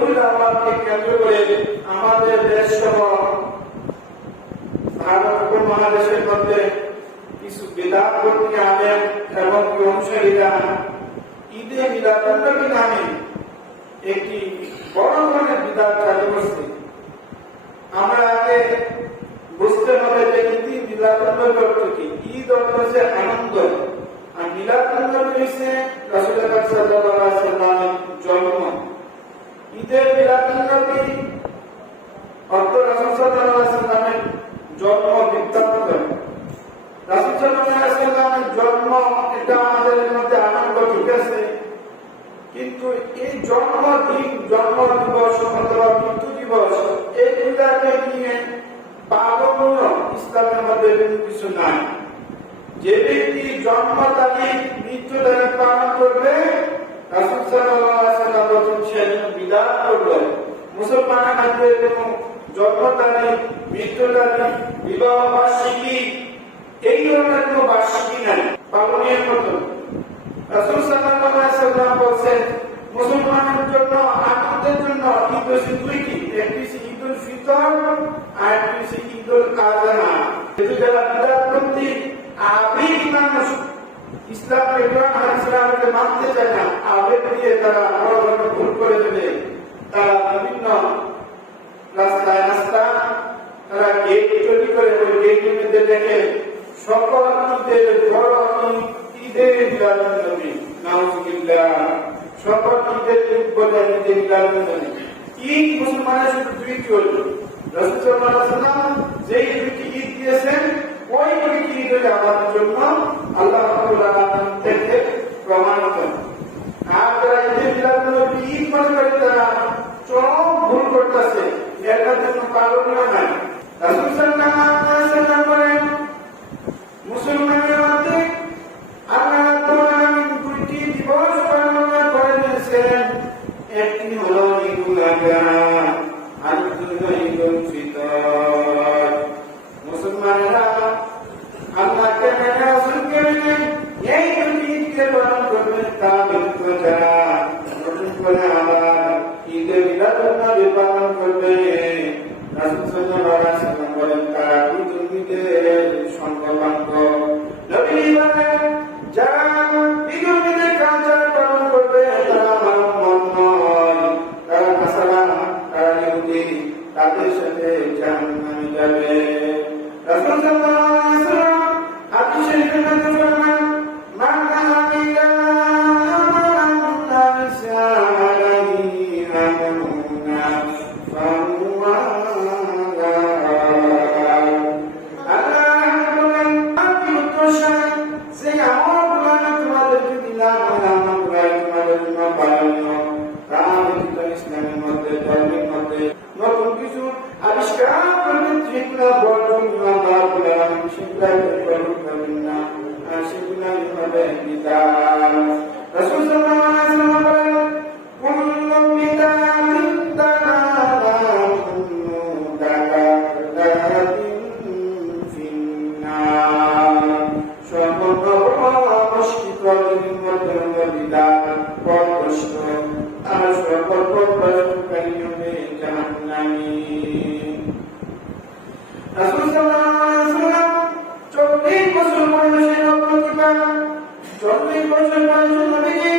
রবিউল আউয়ালকে কেন্দ্র করে আমাদের দেশ সহ ভারত উপমহাদেশের মধ্যে কিছু বিদআতপন্থী আলেম এবং অনুসারীরা ঈদে মিলাদুন্নবী নামে একটি বড় ধরনের বিদআত চালু করছে। আমরা আগে বুঝতে হবে যে ঈদে মিলাদুন্নবী অর্থ কি। ঈদ অর্থ হচ্ছে আনন্দ, আর মিলাদুন্নবী হচ্ছে রাসূলুল্লাহ সাল্লাল্লাহু আলাইহি ওয়াসাল্লামের জন্ম। ঈদে মিলাদুন্নবী অর্থ রাসূল সাল্লাল্লাহু আলাইহি ওয়াসাল্লামের জন্ম বৃত্তান্ত। রাসূল সাল্লাল্লাহু আলাইহি ওয়াসাল্লামের জন্ম এটা আমাদের মধ্যে আনন্দ, ঠিক আছে, কিন্তু এই জন্মদিন, জন্ম দিবস অথবা মৃত্যু দিবস এইগুলাকে নিয়ে পালনীয় ইসলামের মধ্যে কিছু নাই। যে ব্যক্তি জন্ম তারিখ মৃত্যু তারিখ পালন করবে, রাসূল সাল্লাল্লাহু আলাইহি ওয়াসাল্লাম বলেছেন সে বিদআত করবে। মুসলমানের মধ্যে কোনো জন্ম তারিখ, মৃত্যু তারিখ, বিবাহ বার্ষিকী এই ধরনের কোনো বার্ষিকী নাই, পালনীয় মতো। রাসূল সাল্লাল্লাহু আলাইহি ওয়াসাল্লাম বলেছেন মুসলমানের জন্য আনন্দের জন্য ঈদ হচ্ছে দুইটি, একটি হচ্ছে ঈদুল ফিতর আর একটি হচ্ছে ঈদুল আযহা। কিন্তু যারা বিদআতপন্থী আবেগ মানুষ, ইসলামকে কোরআন হাদিসকে মানতে চায় না, আবেগ দিয়ে তারা বড় ধরনের ভুল করে ফেলে। তারা বিভিন্ন রাস্তায় রাস্তা তারা গেট তৈরি করে, ওই গেটের মধ্যে দেখে সকল ঈদের বড় ঈদে মিলাদুন্নবী, নাউযুবিল্লাহ, সকল ঈদের ঈদ বলে ঈদে মিলাদুন্নবী। ঈদ মুসলমানের শুধু দুইটি হল। রাসূল সাল্লাল্লাহু আলাইহি ওয়াসাল্লাম যেই দুইটি ঈদ দিয়েছেন, ওই দুইটি ঈদ হলো আমাদের জন্য আল্লাহ রাব্বুল আলামিন থেকে প্রমাণিত। আর যারা ঈদে মিলাদুন্নবী ঈদ মনে করে তারা চরম ভুল করতেছে, এর কোনো পালনীয় নাই। রাসূল সাল্লাল্লাহু আলাইহি ওয়াসাল্লাম বলেন মুসলমানের মধ্যে আল্লাহ রাব্বুল আলামিন দুইটি দিবস পালন করে দিয়েছেন, একটি হলো ঈদুল আযহা আর দ্বিতীয় হলো ঈদুল ফিতর। মুসলমানেরা আল্লাহকে মেনে রাসূলকে মেনে এই দুটি ঈদকে পালন করবেন, তা ব্যতীত যারা নতুন করে আবার ঈদে মিলাদুন্নবী পালন করবে, রাসূল সাল্লাল্লাহু আলাইহি ওয়াসাল্লাম বলেন তারা ঈদের সঙ্গভঙ্গ। নবী বলেন যারা ঈদের কালচার পালন করবে তারা আমার মন নয়, তারা নাসারা, তারা ইহুদি, তাদের সাথে জাহান্নামে যাবে। রাসূল সাল্লাল্লাহু আলাইহি ওয়াসাল্লাম হাদিস শরীফের মধ্যে বলেন মান আমিলা আমালান লাইসা আলাইহি আমরুনা ফাহুয়া ইসলামের মধ্যে, ধর্মের মধ্যে নতুন কিছু আবিষ্কার করবেন, সেগুলো বর্জন সেগুলা করবেন না, সেগুলা হবে বিদআত। রাসূল সাল্লাল্লাহু আলাইহি ওয়াসাল্লাম বলেন কুল্লু বিদআতিন দালালাতুন দালালাতুন ফিন্নার। সর্বপ্রকৃত মধ্যে বিদআত পথভ্রষ্ট, আর সর্বপ্রকৃতকারী হবে জাহান্নামী। রাসূল সাল্লাল্লাহু আলাইহি ওয়াসাল্লাম 40 বছর বয়সে নবুয়ত পান, 40 বছর বয়সে নবীজি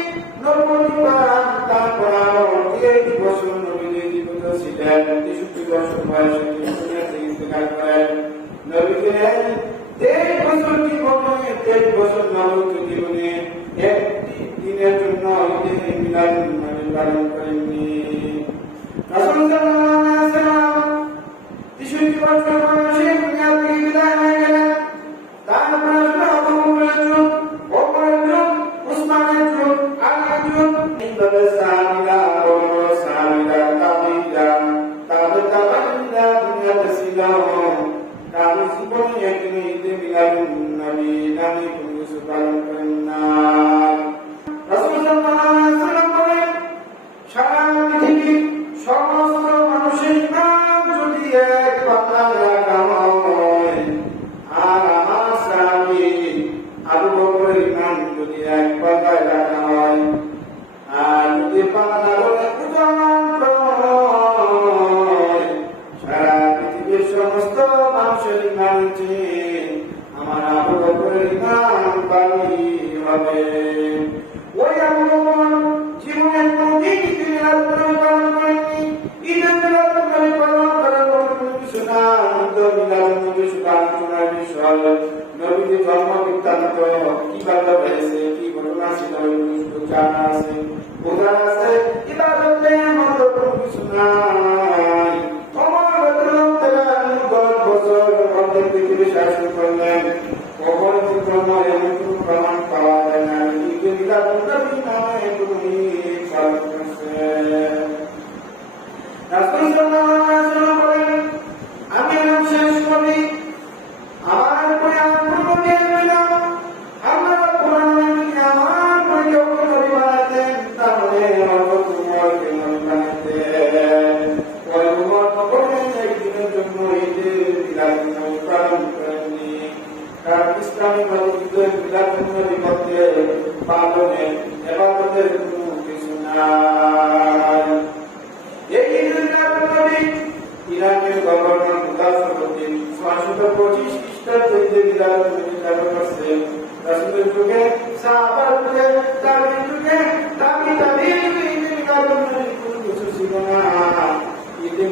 নবুয়ত পান, তারপর আরো 30 বছর নবীজি জীবিত ছিলেন, 63 বছর বয়সে দুনিয়াতে ইন্তেকাল করেন। নবীজির 1.5 বছর জীবনে, 1.5 বছর নবুয়ত জীবনে একটি দিনের জন্য ঈদে মিলাদুন্নবী পালন করেননি। রাসূল সাল্লাল্লাহু আলাইহি ওয়াসাল্লাম 63 বছর বয়সে দুনিয়া থেকে বিদায় হয়ে গেলেন। তারপর আবু বকরের যুগ, ওমরের যুগ, উসমানের যুগ, আলীর যুগ, এইভাবে সাহাবীরা, বড় সাহাবীরা, তাবিঈরা, তাবিঈরা দুনিয়াতে ছিল। তাদের জীবনে একদিন ঈদে মিলাদুন্নবী নামে কোনো কিছু পালন করেন না। রাসূল সাল্লাল্লাহু আলাইহি ওয়াসাল্লাম বলেন সারা পৃথিবীর সমস্ত মানুষের ইমান যদি এক পাতায় রাখা হয়, আর আমার সাহাবী আবু বকরের ইমান যদি এক পাতায় রাখা হয়, আর যদি পাতা বলে ওজন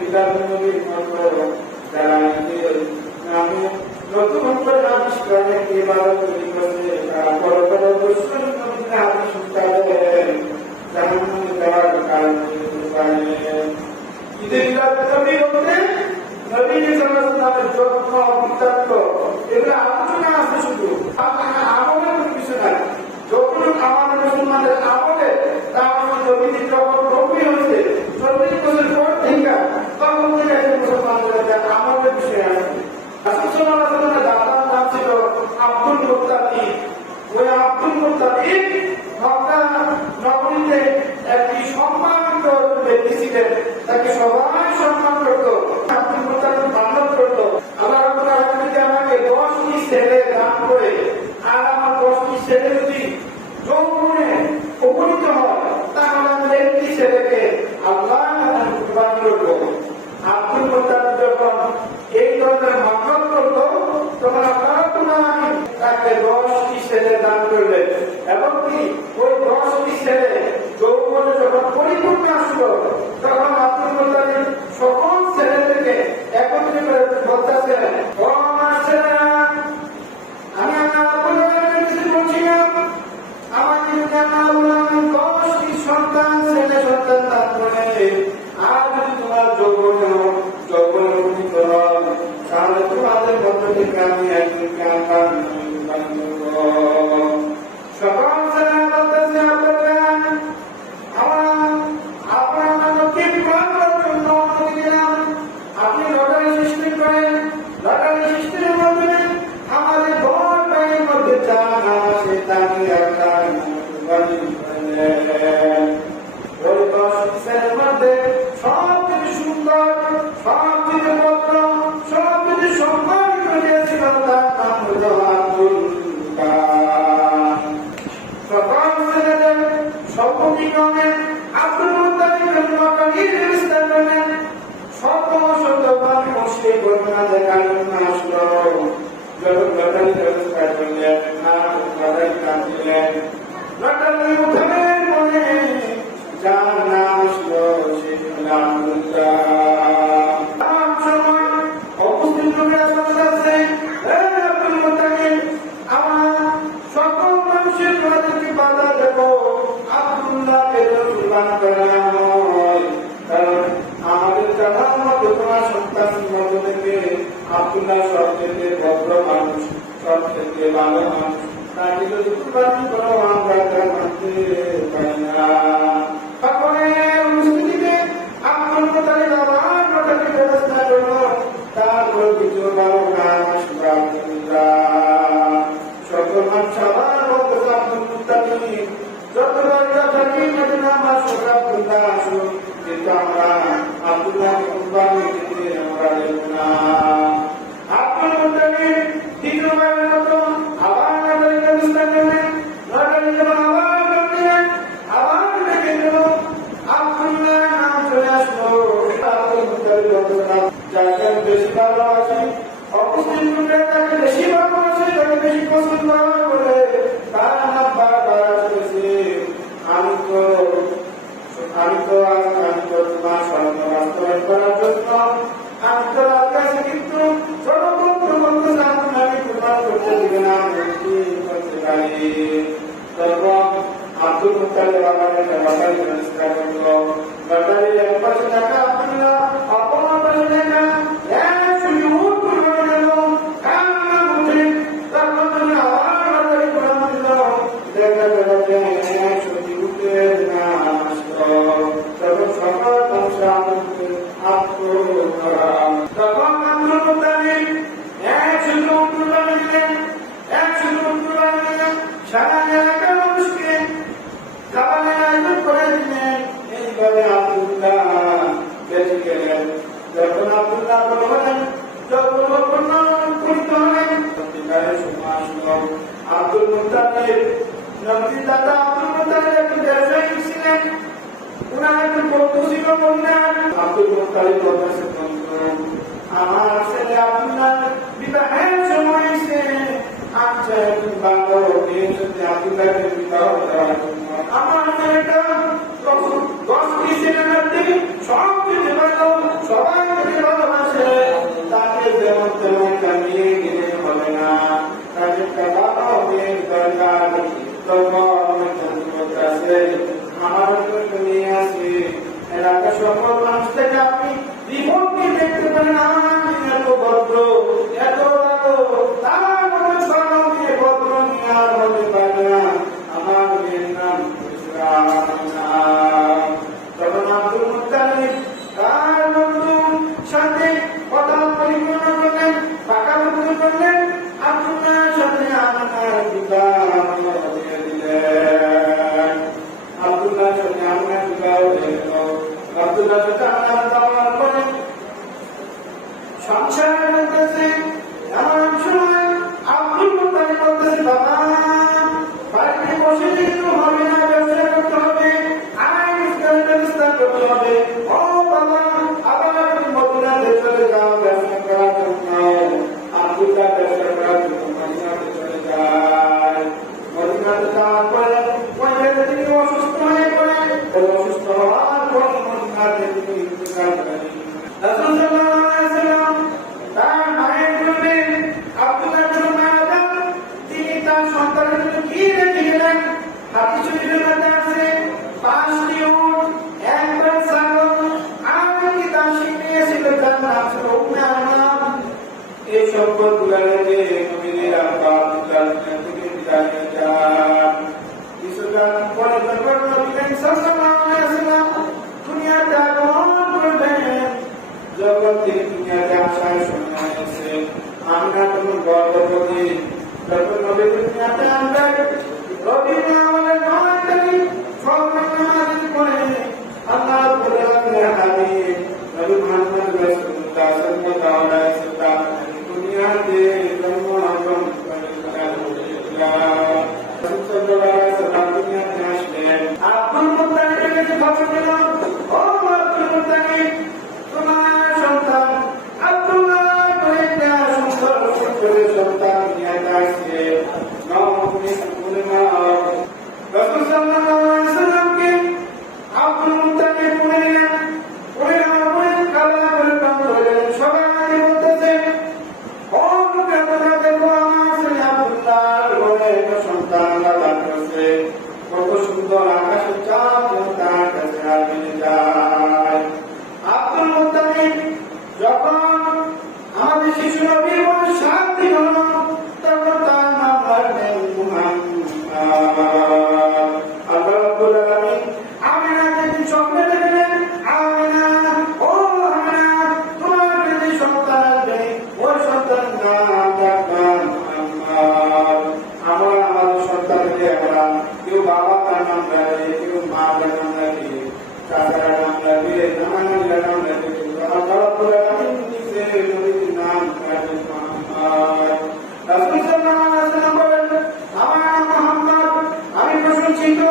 মিলাদুন্নবীর মতো যারা ঈদের নামে নতুন করে আবিষ্কারে ইবাদত তৈরি করছে তারা বড় বড় দর্শন নবীর হাদিস তাদের জাহান্নামে যাওয়ার কারণ হতে পারে। ঈদের মিলাদুন্নবী বলতে নবী সাল্লাল্লাহু আলাইহি যত্ন বিতাক্ত এগুলো আলোচনা আছে শুধু আমলের কোনো কিছু নাই। যখন আমাদের মুসলমানদের আমলে তার নবীজি যখন নবী হয়েছে 40 বছর পর থেকে তখন থেকে মুসলমানদের আমলের বিষয়ে আসে। রাসূল সাল্লাল্লাহু আলাইহি ওয়াসাল্লামের দাদার নাম ছিল আব্দুল মুত্তালিব। ওই আব্দুল মুত্তালিব মক্কা নগরীতে একটি সম্মানিত ব্যক্তি ছিলেন, তাকে সবাই সম্মান করত। আব্দুল মুত্তালিব মানত করত, আল্লাহ রাব্বুল আলামিন আমাকে 10টি ছেলে দান করে আর আমার 10টি ছেলে যদি যৌবনে উপনীত হয় তাহলে আমি একটি ছেলেকে আল্লাহ কুরবান করব। আব্দুল মুত্তালিব যখন এই ধরনের মানত করত তখন আল্লাহ রাব্বুল আলামিন তাকে 10টি ছেলে দান করলেন এবং কি ওই 10টি ছেলে যৌবনে যখন পরিপূর্ণ আসলো তখন আব্দুল মুত্তালিব সকল ছেলেদেরকে একত্রিত করে বলতেছেন, ও আমার ছেলেরা, আমি আল্লাহ কিছু বলছি না, আমাকে যদি আল্লাহ 10টি সন্তান ছেলে সন্তান দান করে আর যদি তোমার যৌবনে উপনীত হয় তাহলে তোমাদের মধ্য থেকে আমি একজনকে আল্লাহ সকল ছেলেরা বলতেছে, আপনি লটারি সৃষ্টি করেন, লটারি সৃষ্টির মাধ্যমে আমাদের বড় ভাইয়ের মধ্যে যা নাম আছে তাকে একটা কুরবানি করেন। ওই 10 ছেলের মধ্যে সবচেয়ে সুন্দর, সবচেয়ে ভদ্র, সবচেয়ে সম্মানিত যে ছিল তার নাম হল আব্দুল মুত্তালিব। সকল ছেলেদের সর্বনিম্নে আব্দুল মুত্তালিবের লটারির ব্যবস্থা করেন। শত শত মানুষ এই ঘটনা দেখার জন্য আসলো। যখন লটারি ব্যবস্থা করলেন না লটারি কাটলেন, লটারি উঠানের পরে যার নাম আসলো সে আব্দুল্লাহ। সময় উপস্থিত লোকেরা বলতেছে, আব্দুল মুত্তালিব, আমার সকল মানুষের তোমাদেরকে বাধা দেব, আব্দুল্লাহকে কুরবান করা হয়, কারণ আমাদের জানার মতো তোমার সন্তান মধ্য থেকে আব্দুল্লাহ সবচেয়ে ভদ্র মানুষ, সবচেয়ে ভালো মানুষ, তাকে যদি কুরবানি করো আমরা তা মানতে পারি না। তখন মুসলিমে আব্দুল মুত্তালিব আবার লটারির ব্যবস্থা করলো, তারপর কিছু ভালো নাম আসলো আব্দুল্লাহ। সকল মানুষ আবার বলতেছে আব্দুল মুত্তালিব, যতবার লটারি মদিনা আসুক আব্দুল্লাহ আসুক, কিন্তু আমরা আব্দুল্লাহকে কুরবানি দিতে আমরা দেব না। আব্দুল মুত্তালিব দ্বিতীয়বারের মতো আবার লটারির ব্যবস্থা করলেন, লটারি যখন আবার করলেন আবার ডেকে দিল, আব্দুল্লাহ নাম চলে আসলো। আব্দুল মুত্তালিব বলতেন, যাকে আমি বেশি ভালোবাসি, অপস্থিত লোকেরা তাকে বেশি ভালোবাসে, তাকে বেশি পছন্দ করে, তার নাম বারবার আসতেছে। আমি তো তোমার স্বপ্ন বাস্তবায়ন করার জন্য আমি তো কাছে কিন্তু ছোট বন্ধু বলতেছে আমি কুরবান করতে দিবে না, কি করতে পারি। তখন আব্দুল মুত্তালিব আবার একটা লটারি ব্যবস্থা করলো। লটারি এক পাশে টাকা আব্দুল্লাহ, অপর পাশে টাকা দেখা তখন আব্দুল মুত্তালিব একশো কুরবানি দিলেন, সারা এলাকার মানুষকে খাবারের আয়োজন করে দিলেন। এইভাবে আব্দুল্লাহ বেঁচে গেলেন। যখন আব্দুল্লাহ বড় হলেন, যখন উপনীত হলেন, সত্যিকারের সময় আসলো। আব্দুল মুত্তালিব নবীর দাদা আব্দুল মুত্তালিব একটু ব্যবসায়ী ছিলেন, উনার একটু বন্ধু ছিল বললেন, আব্দুল মুত্তালিব বলতেছে, আমার ছেলে আব্দুল্লাহ বিবাহের সময় এসে আচ্ছা একটু ভালো যদি আব্দুল্লাহকে বিবাহ দেওয়ার জন্য আমার ছেলেটা 10 ছেলের মধ্যে সব কিছু ভালো, সবাই সকল মানুষ থেকে আপনি বিপদকে দেখতে পারেন। আমি এত ভদ্র, এত ভালো, তার মতো স্বর্ণকে ভদ্র নিয়ে আর হতে পারে না। আমার মেয়ের নাম তখন আব্দুল মুত্তালিব তার বন্ধু সাথে কথা পরিপূর্ণ করলেন, পাকা বন্ধু করলেন। আব্দুল্লাহর সাথে আমিনার বিবাহ দিয়ে দিলেন। আব্দুল্লাহর সাথে আমিনার বিবাহ হয়ে গেল। আব্দুল্লাহর সাথে আমিনার দেওয়ার পরে সংসার করতেছে। এমন সময় আব্দুল মুত্তালিব বলতেছে, বাবা বাড়িতে বসে কিন্তু হবে না, ব্যবসা করতে হবে, আয় রোজগারের ব্যবস্থা করতে হবে। ও বাবা, আবার মদিনাতে চলে যাও ব্যবসা করার জন্য। আব্দুল্লাহ ব্যবসা করার জন্য মদিনাতে চলে যায়। মদিনাতে যাওয়ার পরে তিনি অসুস্থ হয়ে পড়েন। অসুস্থ হওয়ার পর মদিনাতে তিনি ইন্তেকাল করেন। রাসূল সাল্লাল্লাহু আলাইহি ওয়াসাল্লাম তার মায়ের জন্য আব্দুল্লাহ জন্য মারা যান। তিনি তার সন্তানের জন্য কি রেখে গেলেন? হাদিস শরীফের মধ্যে আছে 5টি উট, 1টা ছাগল, আর কি দাসী নিয়েছিল যার নাম ছিল উম্মে আয়মান। এই সম্পদগুলো রেখে নবীর আব্বা আব্দুল্লাহ থেকে বিদায় নিয়ে যান। কিছুকাল পরে যখন নবী সাল্লাল্লাহু আলাইহি ওয়াসাল্লাম দুনিয়াতে আগমন করবেন, যখন তিনি দুনিয়াতে আসার সময় হয়েছে, আমরা তখন গর্ভবতী। যখন নবী দুনিয়াতে আসবেন, নবী আমাদের নয়টাকে নামাজ পড়ে আল্লাহ বলে হাবিব নবী মুহাম্মদ রাসূলুল্লাহ সাল্লাল্লাহু আলাইহি ওয়াসাল্লাম দুনিয়াতে জন্মগ্রহণ করেন। রাসূল সাল্লাল্লাহু আলাইহি ওয়াসাল্লাম দুনিয়াতে আসলেন। আব্দুল মুত্তালিবের কাছে খবর দিল, ও আব্দুল মুত্তালিব, তোমার সন্তান আব্দুল্লাহ করে একটা সুন্দর সন্তান দুনিয়াতে আসছে। রাসূল সাল্লাল্লাহু আলাইহি ওয়াসাল্লামকে আব্দুল মুত্তালিব বলে দিলেন, বলে আমার কালা করে প্রান্ত হলেন। সবাই বলতেছে, ও লোকেরা দেখো আমার ছেলে আব্দুল্লাহর ঘরে একটা সন্তান লালন করছে, কত সুন্দর আকাশের চাঁদ তার কাছে হারিয়ে যায়। আব্দুল মুত্তালিব যখন আমাদের শিশু নবীর বয়স 7 দিন হলো, তখন তার নাম রাখলেন মুহাম্মদ। আল্লাহ রাব্বুল আলামিন আমিনাকে তিনি স্বপ্নে দেখলেন, আমিনা, ও আমিনা, তোমার যে সন্তান আসবে ওই সন্তানের নাম রাখবেন মুহাম্মদ। আমাদের সন্তানকে আমরা কেউ বাবা তার নাম রাখে, কেউ মা তার নাম রাখে, চাচার নাম রাখে, নানার নাম রাখে, কিন্তু আল্লাহ রাব্বুল আলামিন নিজে নবীর নাম রাখেন মুহাম্মদ। রাসূল সাল্লাল্লাহু আলাইহি ওয়াসাল্লাম বলেন, আমার নাম মুহাম্মদ, আমি প্রশংসিত,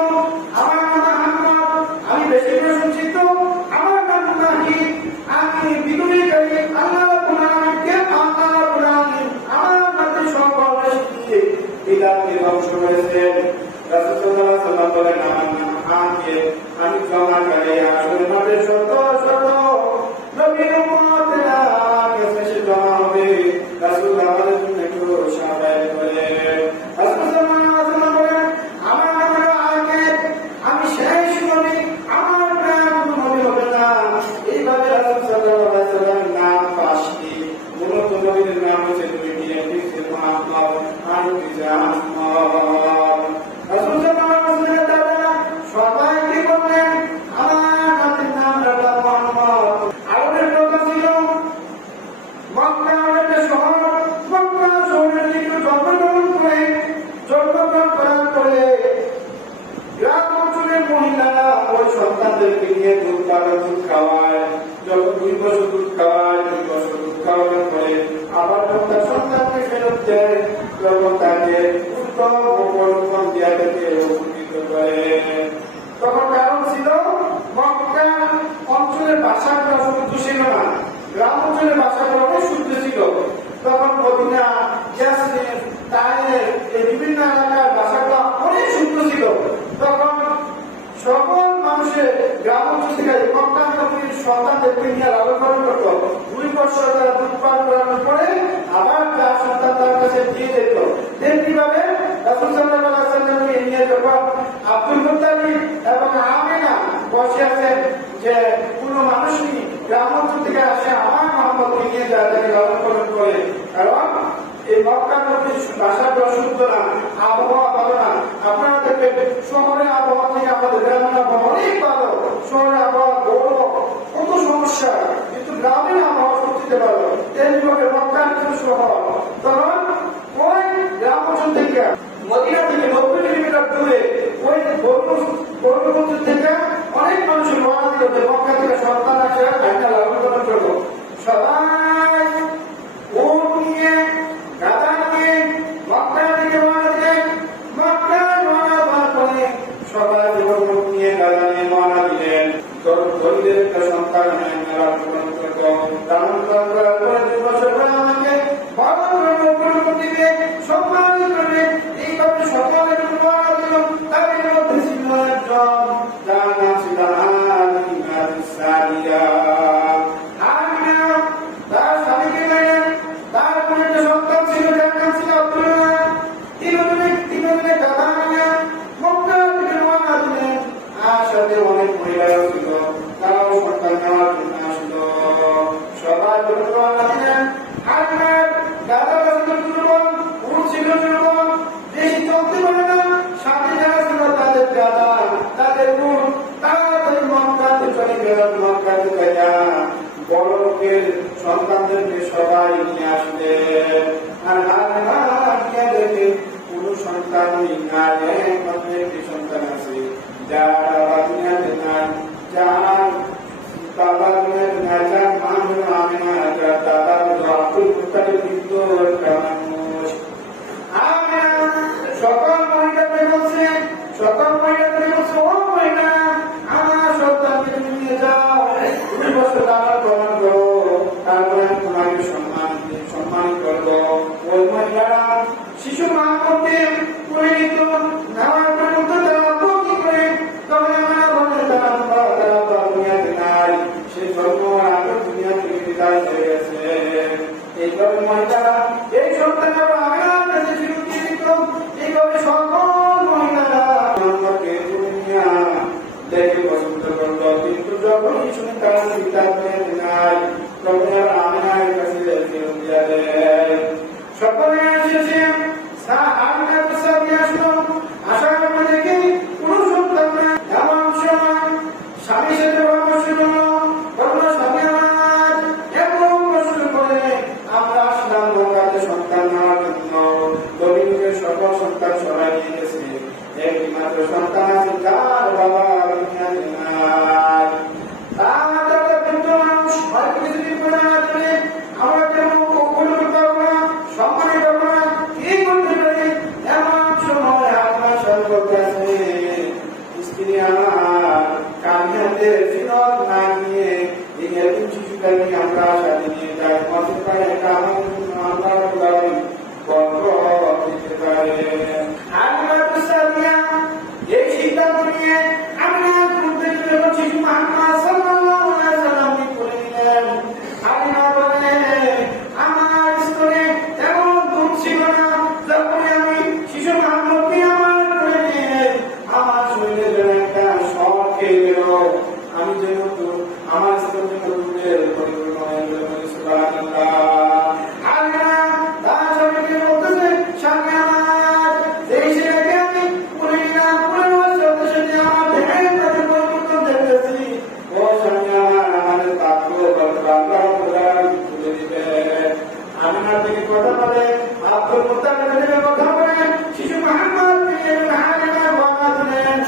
আমার নাম মুহাম্মদ, আমি বেশি প্রশংসিত, আমার নাম নাহিদ, আমি বিদুরীকারী। আল্লাহ রাব্বুল আলামিনকে আল্লাহ রাব্বুল আলামিন আমার মধ্যে সকল রেশিয়ে বিদাতকে ধ্বংস করেছেন। রাসূল সাল্লাল্লাহু আলাইহি ওয়াসাল্লাম বলেন, আমার নাম আনকে আমি জমা করে আসলে মধ্যে শত শত নবীর উম্মতেরা কাছে সে জমা হবে। রাসূল আমাদের জন্য একটু সাহায্য করে। রাসূল সাল্লাল্লাহু আলাইহি ওয়াসাল্লাম বলেন, আমার নাম হলো আগে, আমি শেষ নবী, আমার নাম নবী হবে না। এইভাবে রাসূল সাল্লাল্লাহু আলাইহি ওয়াসাল্লামের নাম 5টি। মূলত নবীর নাম হচ্ছে 2টি, একটি হচ্ছে মুহাম্মদ, আর একটি আহমদ। রাসূল সাল্লাল্লাহু আলাইহি ওয়াসাল্লামের দাদা সবাইকে বললেন, আমার নাতির নাম হলো মুহাম্মদ। আরবের লোক ছিল মক্কা একটা শহর, মক্কা শহরের দিকে জন্মগ্রহণ করার পরে গ্রাম অঞ্চলের মহিলারা ওই সন্তানদেরকে নিয়ে দুধ খাওয়ায়। যখন 2 বছর দুধ খাওয়ায়, 2 বছর দুধ খাওয়ানোর পরে আবার যখন তার সন্তানকে ফেরত দেয়, তখন তাকে উত্তম উপরোপণ দেওয়া থেকে উপকৃত করে। তখন কারণ ছিল মক্কা অঞ্চলের ভাষাগুলো শুদ্ধ ছিল না, গ্রাম অঞ্চলের ভাষাগুলো অনেক শুদ্ধ ছিল। তখন মদিনা, ইয়াসরিন, তায়েফ এই বিভিন্ন এলাকার ভাষাগুলো অনেক শুদ্ধ ছিল। তখন সকল মানুষের গ্রাম অঞ্চল থেকে মক্কা নগরীর সন্তানদেরকে নিয়ে লালন পালন করতো। 2 বছর তারা দুধ পান করানোর পরে আবার তার সন্তান তার কাছে দিয়ে দিত। কিভাবে? রাসূল সাল্লাল্লাহু আলাইহি ওয়াসাল্লামকে নিয়ে যখন আব্দুল মুত্তালিব এবং আমিনা বসে আছেন যে কোনো মানুষই গ্রাম অঞ্চল থেকে আসে আমার মোহাম্মদকে নিয়ে যায়, তাকে লালন পালন করে। কারণ এই মক্কার মধ্যে ভাষাটা শুদ্ধ না, আবহাওয়া ভালো না। আপনারা দেখবেন শহরের আবহাওয়া থেকে আমাদের গ্রামের আবহাওয়া অনেক ভালো। শহরের আবহাওয়া বড় কত সমস্যা, কিন্তু গ্রামের আবহাওয়া সত্যিতে ভালো। তেমনিভাবে মক্কার কিছু শহর, তখন ওই গ্রাম অঞ্চল থেকে মদিনা থেকে 90 কিলোমিটার দূরে ওই বর্ণমঞ্চ থেকে অনেক মানুষের রওনা দিল যে মক্কা থেকে সন্তান আসে একটা লালন পালন করবো। সবাই উট নিয়ে গাধা নিয়ে মক্কা থেকে রওনা দিলেন। মক্কায় রওনা দেওয়ার পরে সবাই উট নিয়ে গাধা নিয়ে রওনা দিলেন। দরিদ্রের একটা সন্তান লালন পালন করবো। লালন পালন করার পরে 2 বছর পরে আমাকে সম্মান করবে। এইভাবে সকলের রওনা দিল। তাদের মধ্যে ছিল একজন যার নাম ছিল আমিনা সাদিয়া। আমিনা তার স্বামীকে নেন, তার কোনো একটা সন্তান ছিল যার নাম ছিল আব্দুল্লাহ। তিনজনে গাধা নিয়ে মক্কা থেকে রওনা দিলেন। আর সাথে অনেক মহিলাও ছিল, তারাও সন্তান নেওয়ার জন্য আসলো। সবাই রওনা দিলেন। আমিনার গাধা দুর্বল, উট ছিল দুর্বল, বেশি চলতে পারে না। সাথে যারা ছিল তাদের গাধা, তাদের উট তাড়াতাড়ি মক্কাতে চলে গেল। মক্কাতে গিয়া বড় লোকের সন্তানদেরকে সবাই নিয়ে আসলেন। আর নিয়ে দেখে কোনো সন্তানই না, একমাত্র একটি সন্তান আছে যার বাবা দুনিয়াতে নাই, যার বাবা দুনিয়াতে নাই, যার মা হলো আমিনা, যার দাদা হলো আব্দুল মুত্তালিব কিন্তু একটা মানুষ। আমিনা সকল মহিলাকে বলছে, ও মহিলা, আমার সন্তানকে তুমি নিয়ে যাও, 2 বছর লালন পালন করো, তারপরে আমি তোমাকে সম্মান করবো। ওই মহিলারা শিশু মা করতে করে নিত। নেওয়ার পর্যন্ত তারা কি করে, তবে আমরা বলে তারা দুনিয়াতে নাই, সে জন্ম আগে দুনিয়া থেকে বিদায় হয়ে গেছে। এইভাবে মহিলারা এই সন্তানরা আমিনার কাছে ফিরত দিয়ে দিত। এইভাবে সকল মহিলারা আমাকে দুনিয়া দেখে পছন্দ করত। কিন্তু যখনই শুনে তারা বিদায় হয়ে নাই, তখন আমিনার কাছে ফিরত দিয়ে দেয়। সকলে এসেছে, আমিনা প্রস্তাব আসলো। আসার পরে দেখি কোন সন্তান না। এমন সময় স্বামীর সাথে পরামর্শ করলো, স্বামী আমার এমন প্রশ্ন করে আমরা আসলাম মক্কাতে সন্তান নেওয়ার জন্য। দরিদ্রের সকল সন্তান সবাই নিয়ে গেছে, একটি মাত্র সন্তান আছে যার বাবা দুনিয়াতে নাই। তার দাদা কিন্তু মানুষ হয়তো কিছুদিন পরে না দিলে আমরা কেমন কখনো করতে পারবো না, সম্মানে পাবো না, কি করতে পারি। এমন সময় আপনার সাথে করতে আছে স্ত্রী আমার কামিয়াতে ফিরত না নিয়ে এই এরকম শিশুটাকে আমরা সাথে নিয়ে যাই, হতে পারে এটা আমাদের জন্য আল্লাহর বরকত দিতে পারে। এই সিদ্ধান্ত নিয়ে আমরা শিশু মুহাম্মদ সাল্লাল্লাহু আলাইহি ওয়াসাল্লামকে করে নিলেন। আমিনা বলে আমার স্তরে এমন দুঃখ ছিল না, যখন আমি শিশু মুহাম্মদকে আমার করে নিয়ে আমার শরীরে যেন একটা শখ খেয়ে গেল। আমি যেহেতু আমার স্তর যেন দুধের পরিপূর্ণ হয়ে গেল। সুবহানাল্লাহ। আমিনা তার স্বামীকে বলতেছে, স্বামী আমার এই ছেলেকে আমি করে নিলাম, করে নেওয়ার সাথে সাথে আমার দেহের মধ্যে পরিবর্তন দেখতেছি। ও স্বামী আমার, আমাদের তাকে আল্লাহ তুলে দিবে। আমিনার থেকে কথা বলে, আব্দুল মুত্তালিব থেকে কথা বলে, শিশু মুহাম্মদ আমিনার বাবা দিলেন।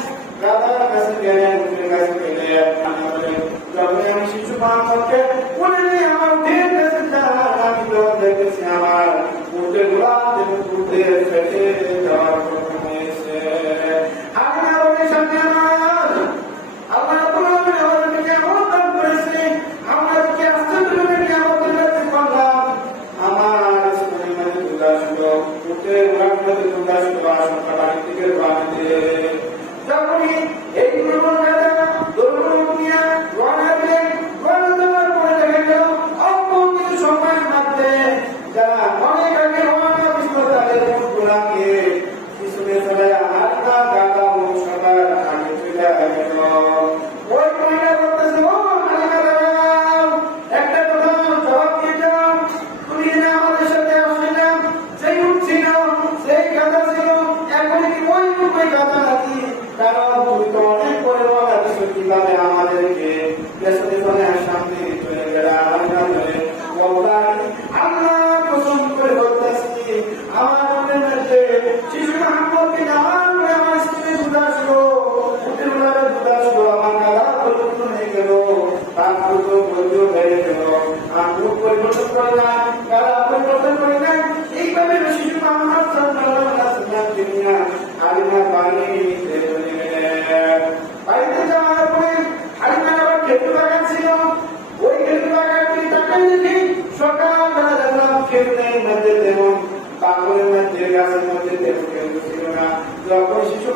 দাদার কাছে গেলেন, উটের কাছে গেলেন। যখন আমি শিশু মুহাম্মদকে বলে নিয়ে আমার উটের কাছে যাওয়ার, আমি যখন দেখেছি আমার উটের গোলাপ উঠে ফেটে যাওয়ার কথা হয়েছে। আমিনা বলে, স্বামী আমার, আল্লাহ তোমাকে আমাদেরকে এমন দান করেছে, আমরা কি আশ্চর্য আমাদের কাছে করলাম। আমার স্কুলের মধ্যে দুধ আসলো, উটের গোলাপ মধ্যে দুধ আসলো, আশঙ্কা বাড়ি থেকে বাড়িতে যখনই এই দুর্বল গাদা দুর্বল নিয়ে রওনা দিলেন। রওনা দেওয়ার পরে দেখেন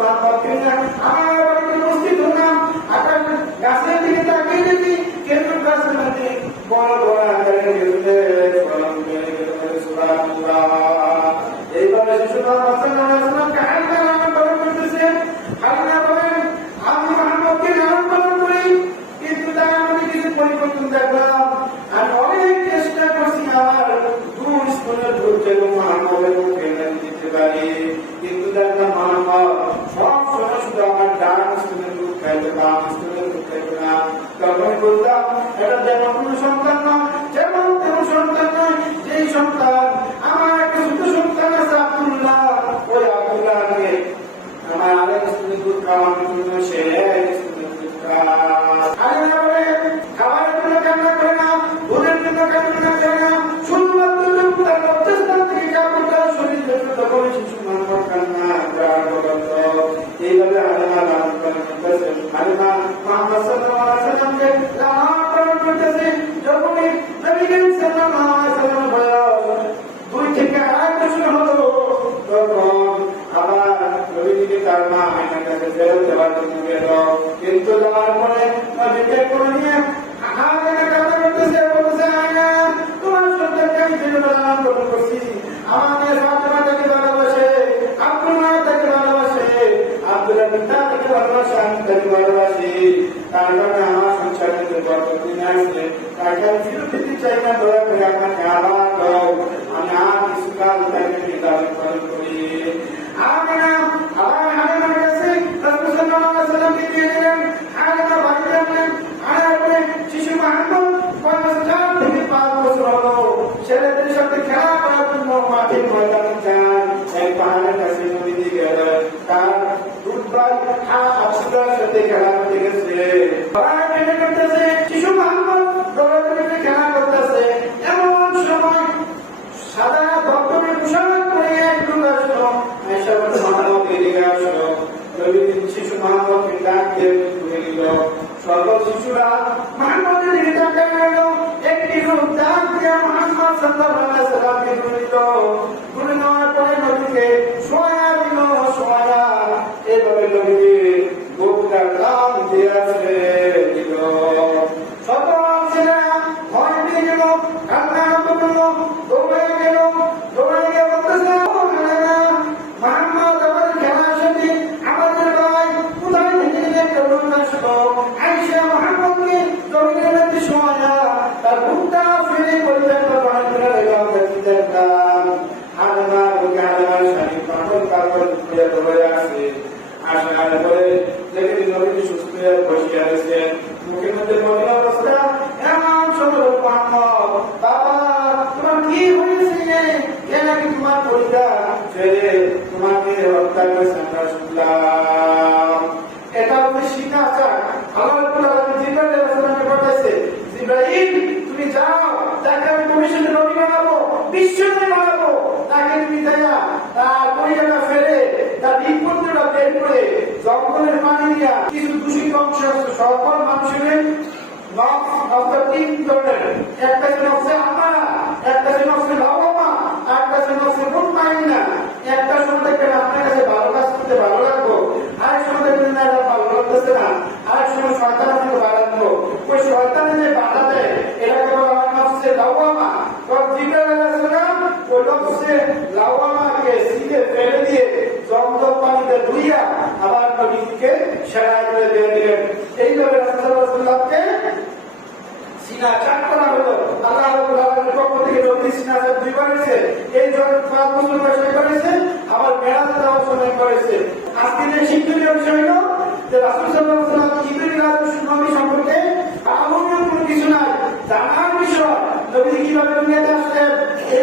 বান্ধবকে নিয়ে আমার বাড়িতে উপস্থিত হলাম। আকাশ গাছের দিকে তাকিয়ে দেখি খেজুর গাছের মধ্যে বড় বড় আকারে খেজুরের ফলন বেড়ে গেল। সুবহানাল্লাহ। এইভাবে শিশু মোহাম্মদ সাল্লাল্লাহু আলাইহি ওয়াসাল্লামকে হালকা লালন পালন করতেছে। হালকা বলেন আমি মোহাম্মদকে লালন পালন করি, কিন্তু তার মধ্যে কিছু পরিবর্তন দেখলাম। আমি অনেক চেষ্টা করছি আমার দুই স্তনের দুধ যেন মোহাম্মদের মুখে দিতে পারি, কিন্তু দেখলাম মোহাম্মদ সব সময় শুধু আমার ডান স্তনের দুধ খাইতে, বাম স্তনের দুধ খাইতে না। তখন বললাম এটা যেমন কোন সন্তান না, যেমন কোন সন্তান নয়। যেই সন্তান আমার একটা ছোট সন্তান আছে আব্দুল্লাহ, ওই আব্দুল্লাহকে আমার আরেক স্তনের দুধ খাওয়ানোর জন্য সে এক স্তনের দুধ খাওয়ায়। খাবারের জন্য কান্না করে না, দুধের জন্য কান্না করে না, শুধুমাত্র তার লজ্জাস্থান থেকে কাপড়টা শরীর জন্য তখন শিশু মোহাম্মদ কান্না করত। এইভাবে আলেমা লালন পালন করতেছে। আলেমা মুহাম্মদ সাল্লাল্লাহু আলাইহি ওয়াসাল্লামকে লালন পালন করতেছে। যখনই নবী করিম সাল্লাল্লাহু আলাইহি ওয়াসাল্লাম বয়স 2 থেকে 8 বছর হলো, তখন আবার নবীকে তার মা আয়েশার কাছে ফেরত দেওয়ার জন্য গেল। কিন্তু যাওয়ার পরে নবীকে কোলে নিয়ে আয়েশা কান্না করতেছে, বলতেছে আয়েশা তোমার সন্তানকে আমি যেভাবে লালন পালন করছি, আমাদের ফাতেমা তাকে ভালোবাসে, আব্দুল্লাহ তাকে ভালোবাসে, আব্দুল্লাহ তাকে ভালোবাসে, আমি তাকে ভালোবাসি। তার কারণে আমার সংসারে যে বরকত নিয়ে আসছে তাকে আমি ফিরে দিতে চাই না। দয়া করে আমাকে আবার দাও, আমি আর কিছুকাল তাকে লালন পালন করি। আমিনা আবার হালিমার কাছে রাসূল সাল্লাল্লাহু আলাইহি ওয়াসাল্লামকে দিয়ে দিলেন। হালিমা বাড়িতে আনলেন। আনার পরে শিশু মোহাম্মদ 4 থেকে 5 বছর হলো ছেলেদের সাথে খেলা করার জন্য মাঠে ময়দানে যান। এক পাহাড়ের কাছে নদীতে গেলেন। তার দুধবাই আব্দুল্লাহর সাথে খেলা করতে গেছে। সবাই মেনে করতেছে, শিশু মোহাম্মদ দৌড়াদৌড়িতে খেলা করতেছে। এমন সময় সাদা দপ্তরে পোশাক পরে এক লোক আসলো। আয়েশা বলল মোহাম্মদ এদিকে আসো। নবীজি শিশু মোহাম্মদকে ডাক দিয়ে ঘুরে নিল। সকল শিশুরা মোহাম্মদের দিকে তাকিয়ে রইল। একটি লোক ডাক দিয়ে মোহাম্মদ সাল্লাল্লাহু আলাইহি ওয়াসাল্লামকে ঘুরে নিল। ঘুরে নেওয়ার পরে নবীকে শোয়া দিল। শোয়া এইভাবে নবীকে বুকটা টান দিয়ে আসলে দিল। সকল ছেলেরা ভয় পেয়ে গেল, কান্না আরম্ভ করলো, দৌড়ে গেল। দৌড়ে গিয়ে বলতেছে মোহাম্মদ আমাদের খেলার সাথে আমাদের ভাই কোথায় থেকে একটা লোক আসলো। আয়েশা মোহাম্মদকে জমিনের মধ্যে শোয়া তার বুকটা ফেলে পরিত্যক্ত পানি করে রেখে দেখতাম। হালিমার বুকে হালিমার শাড়ি পাথর কাপড় ধুয়ে ধরে আসে। আসার পরে দেখে নবীজি সুস্থ হয়ে বসে আছেন। মুখের মধ্যে মলিন অবস্থা। এমন সময় মোহাম্মদ বাবা তোমার কি হয়েছে? কেন কি তোমার পরিবার ছেড়ে তোমাকে হত্যা করেছে আমরা শুনলাম। এটা হচ্ছে শিকাচার। আল্লাহ রাব্বুল আলামিন জিবরাইল আলাইহিস সালামকে পাঠাইছে, জিবরাইল তুমি যাও, তাকে আমি ভবিষ্যতে নবী বানাবো, বিশ্ব নবী বানাবো। তাকে তুমি যাইয়া তার পরিবারটা ফেলে তার বিপদটা বের করে জঙ্গলের পানি দিয়া কিছু দূষিত অংশ সকল মানুষের তিন ধরনের, একটা নফসে আম্মারা, একটা নফসে লাওয়ামা, একটা নফসে মুতমাইন্না। একটা সময় দেখবেন আপনার কাছে ভালো কাজ করতে ভালো লাগলো, আরেক সময় দেখবেন না এটা ভালো লাগতেছে না, আরেক সময় শয়তান আপনাকে বাধা দিল। ওই শয়তানে যে বাধা দেয় এটাকে বলা হয় নফসে লাওয়ামা। তো জিবরাইল আলাইহিস সালাম ওই নফসে লাওয়ামাকে সিধে ফেলে দিয়ে জমজম পানিতে ধুইয়া আবার নবীকে সেরা করে দিয়ে দিলেন। এইভাবে রাসূলুল্লাহ সাল্লাল্লাহু আলাইহি ওয়াসাল্লামকে সিনা চাক করা হলো। আল্লাহ রাব্বুল আলামিনের পক্ষ থেকে নবী সিনা চাক দুইবার হয়েছে। এই যখন 5 বছর বয়সে করেছে, আবার মেরাজ যাওয়ার সময় করেছে। আজকে যে শিক্ষণীয় বিষয় হলো যে রাসূল সাল্লাল্লাহু আলাইহি ওয়াসাল্লাম জিবরিল আলাইহিস নবী সম্পর্কে আলাদা কোনো কিছু নাই, জানার বিষয়। নবী কিভাবে দুনিয়াতে আসলেন, এই